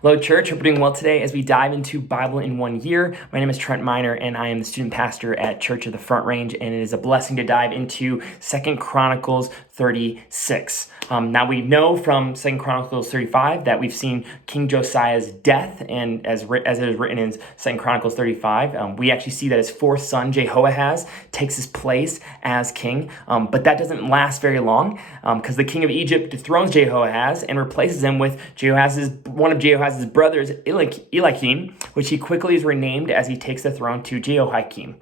Hello, church. Hope you're doing well today as we dive into Bible in 1 year. My name is Trent Miner, and I am the student pastor at Church of the Front Range, and it is a blessing to dive into 2 Chronicles 36. Now, we know from 2 Chronicles 35 that we've seen King Josiah's death, and as it is written in 2 Chronicles 35, we actually see that his fourth son, Jehoahaz, takes his place as king, but that doesn't last very long because the king of Egypt dethrones Jehoahaz and replaces him with one of Jehoahaz's brothers, Eliakim, which he quickly is renamed as he takes the throne to Jehoiakim.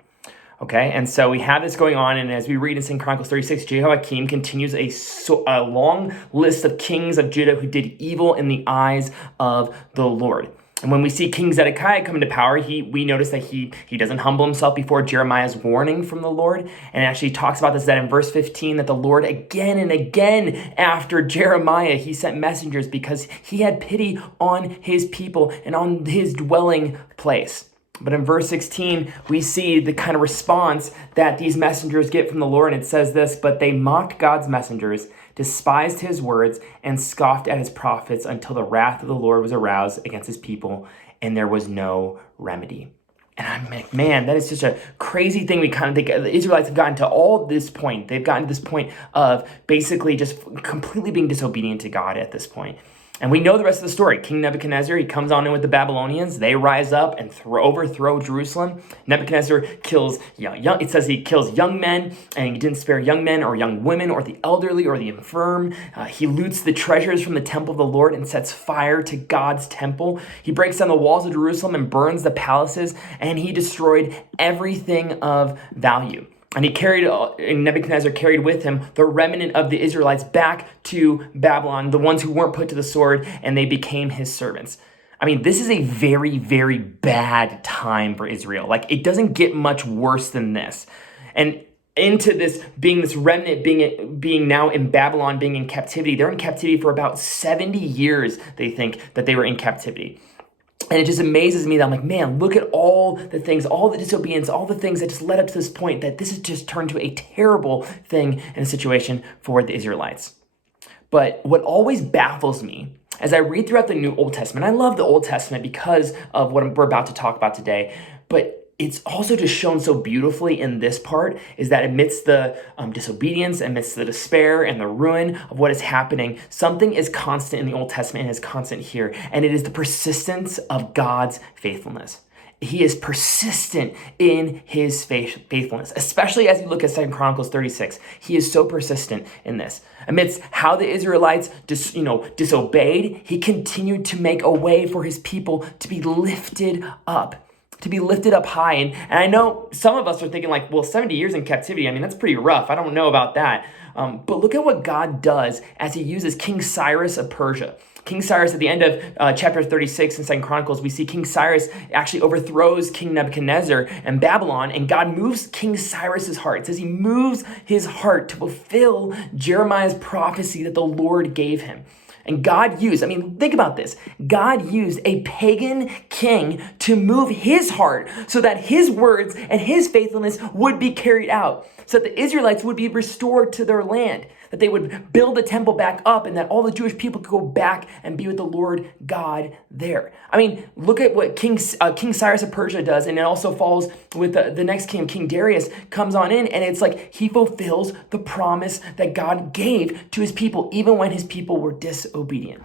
Okay, and so we have this going on, and as we read in 2 Chronicles 36, Jehoiakim continues a long list of kings of Judah who did evil in the eyes of the Lord. And when we see King Zedekiah come into power, we notice that he doesn't humble himself before Jeremiah's warning from the Lord. And it actually talks about this, that in verse 15, that the Lord again and again after Jeremiah, he sent messengers because he had pity on his people and on his dwelling place. But in verse 16, we see the kind of response that these messengers get from the Lord. And it says this, "But they mocked God's messengers, despised his words, and scoffed at his prophets until the wrath of the Lord was aroused against his people, and there was no remedy." And I'm like, man, that is such a crazy thing. We kind of think the Israelites have gotten to all this point. They've gotten to this point of basically just completely being disobedient to God at this point. And we know the rest of the story. King Nebuchadnezzar, he comes on in with the Babylonians. They rise up and overthrow Jerusalem. Nebuchadnezzar kills it says he kills young men, and he didn't spare young men or young women or the elderly or the infirm. He loots the treasures from the temple of the Lord and sets fire to God's temple. He breaks down the walls of Jerusalem and burns the palaces, and he destroyed everything of value. And Nebuchadnezzar carried with him the remnant of the Israelites back to Babylon, the ones who weren't put to the sword, and they became his servants. I mean, this is a very, very bad time for Israel. Like, it doesn't get much worse than this. And into this remnant being now in Babylon, being in captivity, they're in captivity for about 70 years, they think that they were in captivity. And it just amazes me that I'm like, man, look at all the things, all the disobedience, all the things that just led up to this point, that this has just turned to a terrible thing in a situation for the Israelites. But what always baffles me as I read throughout the New Old Testament, I love the Old Testament because of what we're about to talk about today, but it's also just shown so beautifully in this part, is that amidst the disobedience, amidst the despair and the ruin of what is happening, something is constant in the Old Testament and is constant here, and it is the persistence of God's faithfulness. He is persistent in his faithfulness, especially as you look at 2 Chronicles 36. He is so persistent in this. Amidst how the Israelites disobeyed, he continued to make a way for his people to be lifted up. High. And I know some of us are thinking like, well, 70 years in captivity, I mean, that's pretty rough. I don't know about that. But look at what God does as he uses King Cyrus of Persia. King Cyrus, at the end of chapter 36 in 2 Chronicles, we see King Cyrus actually overthrows King Nebuchadnezzar and Babylon, and God moves King Cyrus's heart. It says he moves his heart to fulfill Jeremiah's prophecy that the Lord gave him. And God used, think about this. God used a pagan king to move his heart so that his words and his faithfulness would be carried out, so that the Israelites would be restored to their land, that they would build the temple back up, and that all the Jewish people could go back and be with the Lord God there. I mean, look at what King Cyrus of Persia does, and it also follows with the next king, King Darius, comes on in, and it's like he fulfills the promise that God gave to his people, even when his people were disobedient.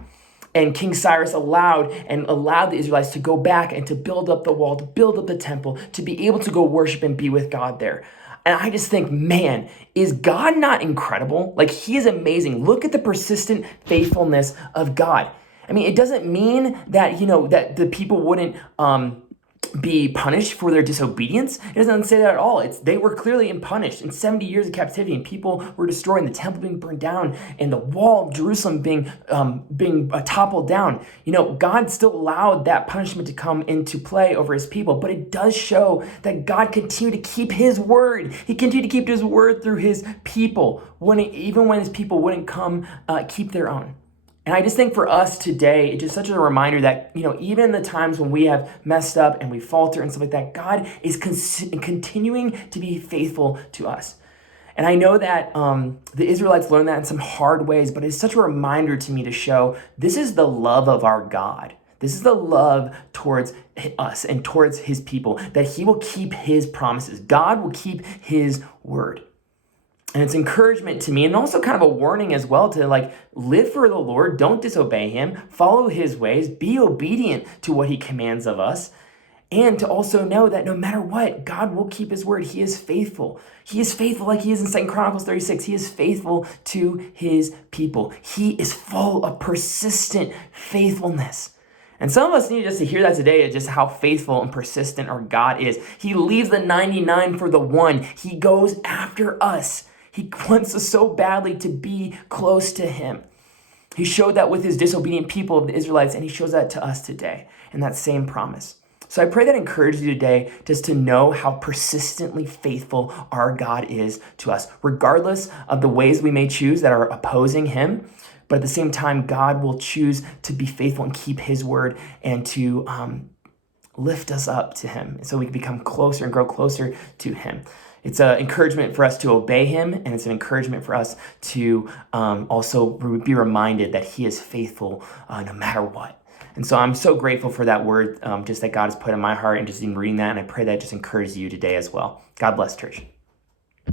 And King Cyrus allowed the Israelites to go back and to build up the wall, to build up the temple, to be able to go worship and be with God there. And I just think, man, is God not incredible? Like, he is amazing. Look at the persistent faithfulness of God. I mean, it doesn't mean that, that the people wouldn't be punished for their disobedience. It doesn't say that at all. They were clearly punished in 70 years of captivity, and people were destroyed, and the temple being burned down, and the wall of Jerusalem being toppled down. God still allowed that punishment to come into play over his people, but it does show that God continued to keep his word. He continued to keep his word through his people, even when his people wouldn't come keep their own. And I just think for us today, it's just such a reminder that, even in the times when we have messed up and we falter and stuff like that, God is continuing to be faithful to us. And I know that the Israelites learned that in some hard ways, but it's such a reminder to me to show this is the love of our God. This is the love towards us and towards his people, that he will keep his promises. God will keep his word. And it's encouragement to me, and also kind of a warning as well, to live for the Lord, don't disobey him, follow his ways, be obedient to what he commands of us, and to also know that no matter what, God will keep his word. He is faithful. He is faithful like he is in 2 Chronicles 36. He is faithful to his people. He is full of persistent faithfulness. And some of us need just to hear that today, just how faithful and persistent our God is. He leaves the 99 for the one. He goes after us. He wants us so badly to be close to him. He showed that with his disobedient people of the Israelites, and he shows that to us today in that same promise. So I pray that encourages you today just to know how persistently faithful our God is to us, regardless of the ways we may choose that are opposing him. But at the same time, God will choose to be faithful and keep his word and to lift us up to him so we can become closer and grow closer to him. It's an encouragement for us to obey him, and it's an encouragement for us to also be reminded that he is faithful no matter what. And so I'm so grateful for that word just that God has put in my heart and just in reading that, and I pray that just encourages you today as well. God bless, church.